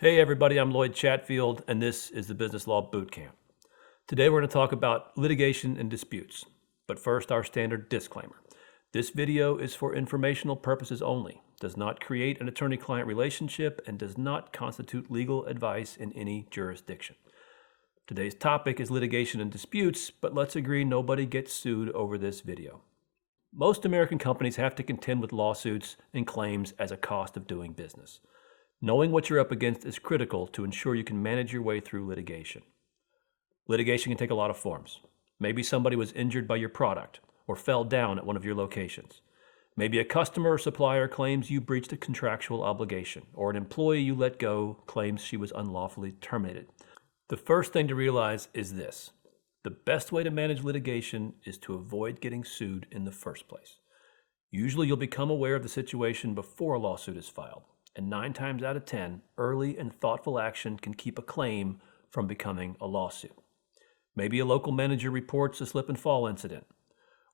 Hey everybody, I'm Lloyd Chatfield, and this is the Business Law Boot Camp. Today we're going to talk about litigation and disputes. But first, our standard disclaimer. This video is for informational purposes only, does not create an attorney-client relationship, and does not constitute legal advice in any jurisdiction. Today's topic is litigation and disputes, but let's agree nobody gets sued over this video. Most American companies have to contend with lawsuits and claims as a cost of doing business. Knowing what you're up against is critical to ensure you can manage your way through litigation. Litigation can take a lot of forms. Maybe somebody was injured by your product or fell down at one of your locations. Maybe a customer or supplier claims you breached a contractual obligation, or an employee you let go claims she was unlawfully terminated. The first thing to realize is this: the best way to manage litigation is to avoid getting sued in the first place. Usually you'll become aware of the situation before a lawsuit is filed. And 9 times out of 10, early and thoughtful action can keep a claim from becoming a lawsuit. Maybe a local manager reports a slip and fall incident,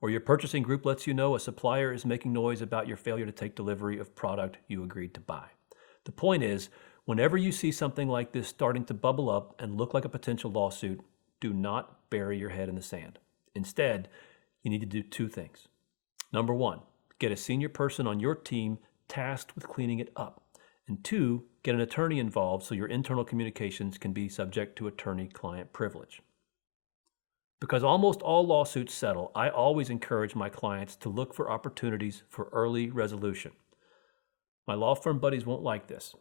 or your purchasing group lets you know a supplier is making noise about your failure to take delivery of product you agreed to buy. The point is, whenever you see something like this starting to bubble up and look like a potential lawsuit, do not bury your head in the sand. Instead, you need to do 2 things. Number 1, get a senior person on your team tasked with cleaning it up. And 2, get an attorney involved so your internal communications can be subject to attorney-client privilege. Because almost all lawsuits settle, I always encourage my clients to look for opportunities for early resolution. My law firm buddies won't like this,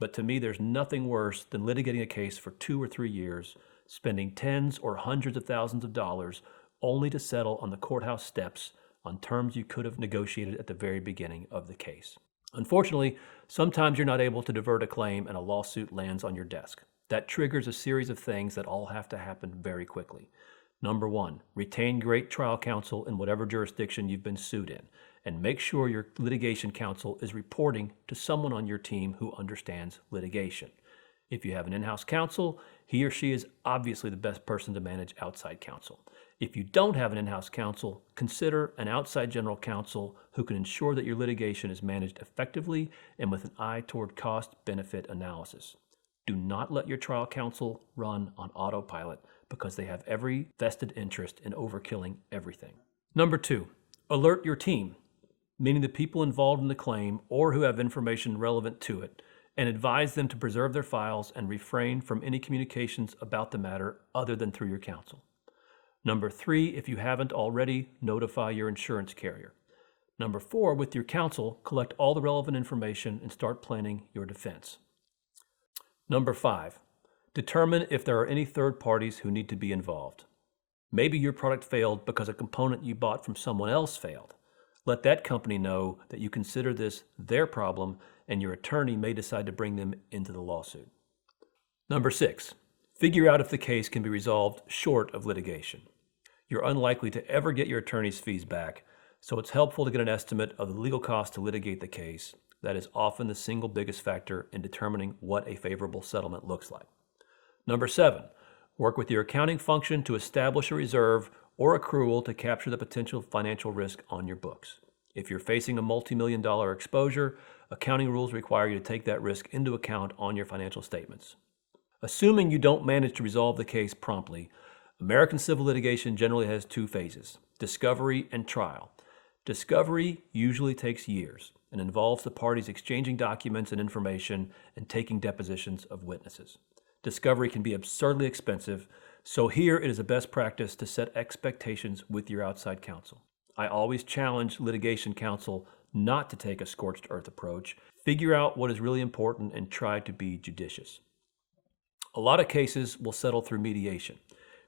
but to me there's nothing worse than litigating a case for 2 or 3 years, spending tens or hundreds of thousands of dollars only to settle on the courthouse steps on terms you could have negotiated at the very beginning of the case. Unfortunately, sometimes you're not able to divert a claim and a lawsuit lands on your desk. That triggers a series of things that all have to happen very quickly. Number 1, retain great trial counsel in whatever jurisdiction you've been sued in, and make sure your litigation counsel is reporting to someone on your team who understands litigation. If you have an in-house counsel, he or she is obviously the best person to manage outside counsel. If you don't have an in-house counsel, consider an outside general counsel who can ensure that your litigation is managed effectively and with an eye toward cost-benefit analysis. Do not let your trial counsel run on autopilot because they have every vested interest in overkilling everything. Number 2, alert your team, meaning the people involved in the claim or who have information relevant to it, and advise them to preserve their files and refrain from any communications about the matter other than through your counsel. Number 3, if you haven't already, notify your insurance carrier. Number 4, with your counsel, collect all the relevant information and start planning your defense. Number 5, determine if there are any third parties who need to be involved. Maybe your product failed because a component you bought from someone else failed. Let that company know that you consider this their problem and your attorney may decide to bring them into the lawsuit. Number 6, figure out if the case can be resolved short of litigation. You're unlikely to ever get your attorney's fees back, so it's helpful to get an estimate of the legal cost to litigate the case. That is often the single biggest factor in determining what a favorable settlement looks like. Number 7, work with your accounting function to establish a reserve or accrual to capture the potential financial risk on your books. If you're facing a multi-million-dollar exposure, accounting rules require you to take that risk into account on your financial statements. Assuming you don't manage to resolve the case promptly, American civil litigation generally has 2 phases, discovery and trial. Discovery usually takes years and involves the parties exchanging documents and information and taking depositions of witnesses. Discovery can be absurdly expensive, so here it is a best practice to set expectations with your outside counsel. I always challenge litigation counsel not to take a scorched earth approach. Figure out what is really important and try to be judicious. A lot of cases will settle through mediation.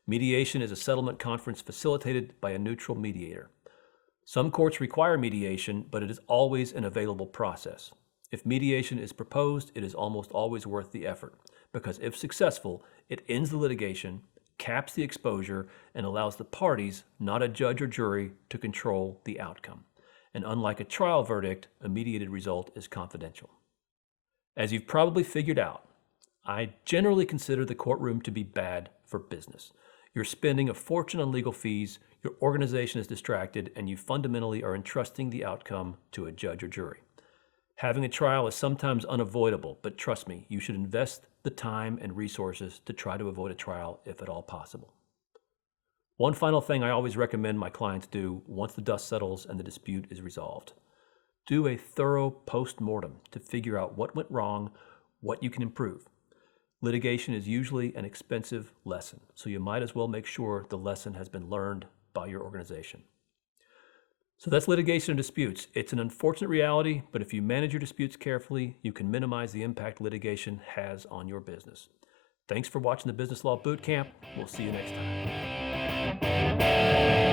Mediation is a settlement conference facilitated by a neutral mediator. Some courts require mediation, but it is always an available process. If mediation is proposed, it is almost always worth the effort, because if successful, it ends the litigation, caps the exposure, and allows the parties, not a judge or jury, to control the outcome. And unlike a trial verdict, a mediated result is confidential. As you've probably figured out, I generally consider the courtroom to be bad for business. You're spending a fortune on legal fees, your organization is distracted, and you fundamentally are entrusting the outcome to a judge or jury. Having a trial is sometimes unavoidable, but trust me, you should invest the time and resources to try to avoid a trial if at all possible. One final thing I always recommend my clients do once the dust settles and the dispute is resolved. Do a thorough post-mortem to figure out what went wrong, what you can improve. Litigation is usually an expensive lesson, so you might as well make sure the lesson has been learned by your organization. So that's litigation and disputes. It's an unfortunate reality, but if you manage your disputes carefully, you can minimize the impact litigation has on your business. Thanks for watching the Business Law Bootcamp. We'll see you next time.